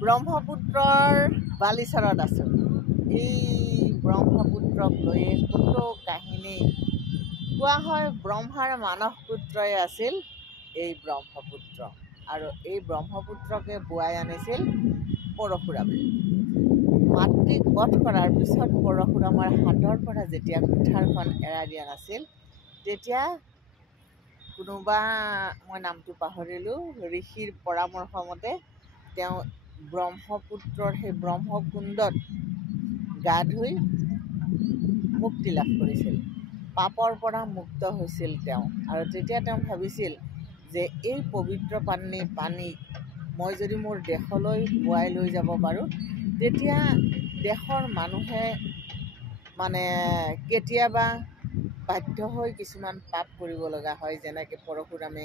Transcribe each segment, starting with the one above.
ব্ৰহ্মপুত্ৰৰ বালিচৰত আছোঁ। এই ব্ৰহ্মপুত্ৰক লৈয়ে কত কাহিনী কোৱা হয়। ব্ৰহ্মাৰ মানস পুত্ৰই আছিল এই ব্ৰহ্মপুত্ৰ, আৰু এই ব্ৰহ্মপুত্ৰকে বোৱাই আনিছিল পৰশুৰামে। মাতৃক বধ কৰাৰ পিছত পৰশুৰামৰ হাতৰ পৰা যেতিয়া কুঠাৰখন এৰাই দিয়া নাছিল, তেতিয়া কোনোবা, মই নামটো পাহৰিলোঁ, ঋষিৰ পৰামৰ্শ মতে তেওঁ ব্ৰহ্মপুত্ৰৰ সেই ব্ৰহ্মকুণ্ডত গা ধুই মুক্তি লাভ কৰিছিল, পাপৰ পৰা মুক্ত হৈছিল তেওঁ। আৰু তেতিয়া তেওঁ ভাবিছিল যে এই পবিত্ৰ পানী মই যদি মোৰ দেশলৈ বোৱাই লৈ যাব পাৰোঁ, তেতিয়া দেশৰ মানুহে কেতিয়াবা বাধ্য হৈ কিছুমান পাপ কৰিব লগা হয়, যেনেকৈ পৰশুৰামে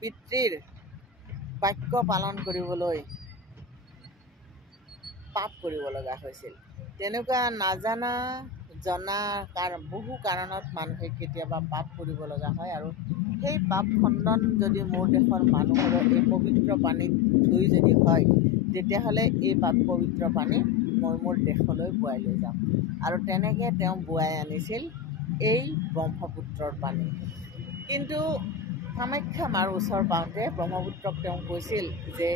পিতৃৰ বাক্য পালন কৰিবলৈ পাপ কৰিব লগা হৈছিল। তেনেকুৱা নাজানা জনা বহু কাৰণত মানুহে কেতিয়াবা পাপ কৰিব লগা হয়, আৰু সেই পাপ খণ্ডন যদি মোৰ দেশৰ মানুহৰো এই পবিত্ৰ পানীত ধুই যদি হয়, তেতিয়াহ'লে এই পবিত্ৰ পানী মই মোৰ দেশলৈ বোৱাই লৈ যাম। আৰু তেনেকৈ তেওঁ বোৱাই আনিছিল এই ব্ৰহ্মপুত্ৰৰ পানী। কিন্তু কামাখ্যা মাৰ ওচৰ পাওঁতে ব্ৰহ্মপুত্ৰক তেওঁ কৈছিল যে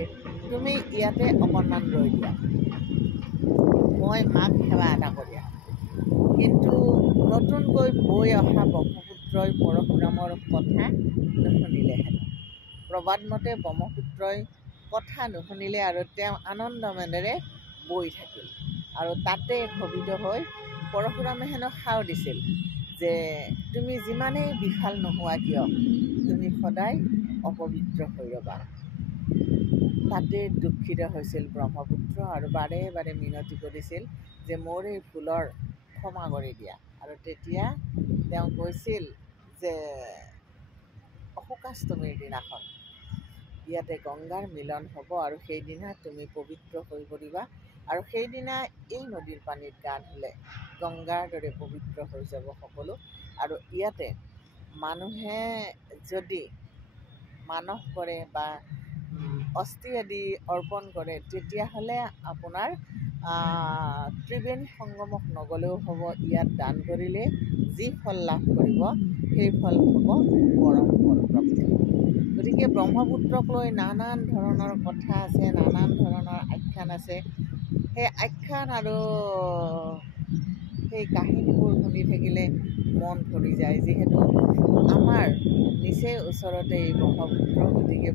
তুমি ইয়াতে অকণমান ৰৈ দিয়া, মই মাক সেৱা এটা কৰি আহোঁ। কিন্তু নতুনকৈ বৈ অহা ব্ৰহ্মপুত্ৰই পৰশুৰামৰ কথা নুশুনিলেহেঁতেন। প্ৰবাদ মতে ব্ৰহ্মপুত্ৰই কথা নুশুনিলে আৰু তেওঁ আনন্দ মনেৰে বৈ থাকিল। আৰু তাতে ক্ষোভিত হৈ পৰশুৰামে হেনো সাও দিছিল যে তুমি যিমানেই বিশাল নোহোৱা কিয়, তুমি সদায় অপবিত্ৰ হৈ ৰ'বা। তাতে দুখিত হৈছিল ব্ৰহ্মপুত্ৰ, আৰু বাৰে বাৰে মিনতি কৰিছিল যে মোৰ এই ভুলৰ ক্ষমা কৰি দিয়া। আৰু তেতিয়া তেওঁ কৈছিল যে অশোকাষ্টমীৰ দিনাখন ইয়াতে গংগাৰ মিলন হ'ব, আৰু সেইদিনা তুমি পবিত্ৰ হৈ পৰিবা, আৰু সেইদিনা এই নদীৰ পানীত গা ধুলে গংগাৰ দৰে পবিত্ৰ হৈ যাব সকলো। আৰু ইয়াতে মানুহে যদি মানস কৰে বা অস্থি আদি অৰ্পণ কৰে, তেতিয়াহ'লে আপোনাৰ ত্ৰিবেণী সংগমক নগ'লেও হ'ব, ইয়াত দান কৰিলে যি ফল লাভ কৰিব সেই ফল হ'ব পৰম ফলপ্ৰাপ্তি। গতিকে ব্ৰহ্মপুত্ৰক লৈ নানান ধৰণৰ কথা আছে, নানান ধৰণৰ আখ্যান আছে। সেই আখ্যান আৰু সেই কাহিনীবোৰ শুনি থাকিলে মন ভৰি যায়, যিহেতু আমাৰ নিচেই ওচৰতে এই ব্ৰহ্মপুত্ৰ। গতিকে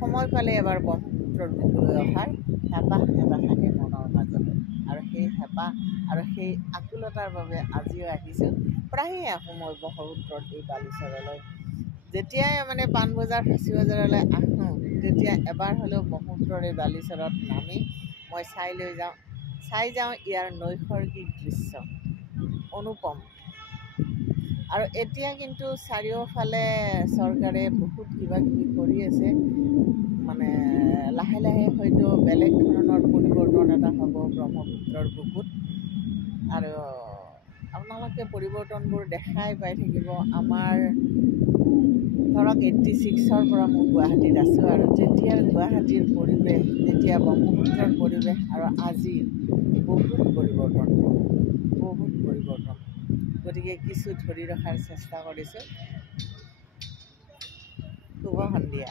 সময় পালে এবাৰ ব্ৰহ্মপুত্ৰৰ বুকুলৈ অহাৰ হেঁপাহ এটা থাকে মনৰ মাজতে, আৰু সেই হেঁপাহ আৰু সেই আকুলতাৰ বাবে আজিও আহিছোঁ। প্ৰায়ে আহোঁ মই ব্ৰহ্মপুত্ৰৰ এই বালিচৰলৈ। যেতিয়াই পাণবজাৰ ফাঁচী বজাৰলৈ আহোঁ, তেতিয়া এবাৰ হ'লেও ব্ৰহ্মপুত্ৰৰ এই বালিচৰত নামি মই চাই যাওঁ ইয়াৰ নৈসৰ্গিক দৃশ্য অনুপম। আৰু এতিয়া কিন্তু চাৰিওফালে চৰকাৰে বহুত কিবা কিবি কৰি আছে, লাহে লাহে হয়তো বেলেগ ধৰণৰ পৰিৱৰ্তন এটা হ'ব ব্ৰহ্মপুত্ৰৰ বুকুত। আৰু আপোনালোকে পৰিৱৰ্তনবোৰ দেখাই পাই থাকিব। আমাৰ ধৰক 86-ৰ পৰা মই গুৱাহাটীত আছোঁ, আৰু তেতিয়াৰ গুৱাহাটীৰ পৰিৱেশ, তেতিয়া ব্ৰহ্মপুত্ৰৰ পৰিৱেশ আৰু আজি বহুত পৰিৱৰ্তন। গতিকে কিছু ধৰি ৰখাৰ চেষ্টা কৰিছোঁ। শুভ সন্ধিয়া।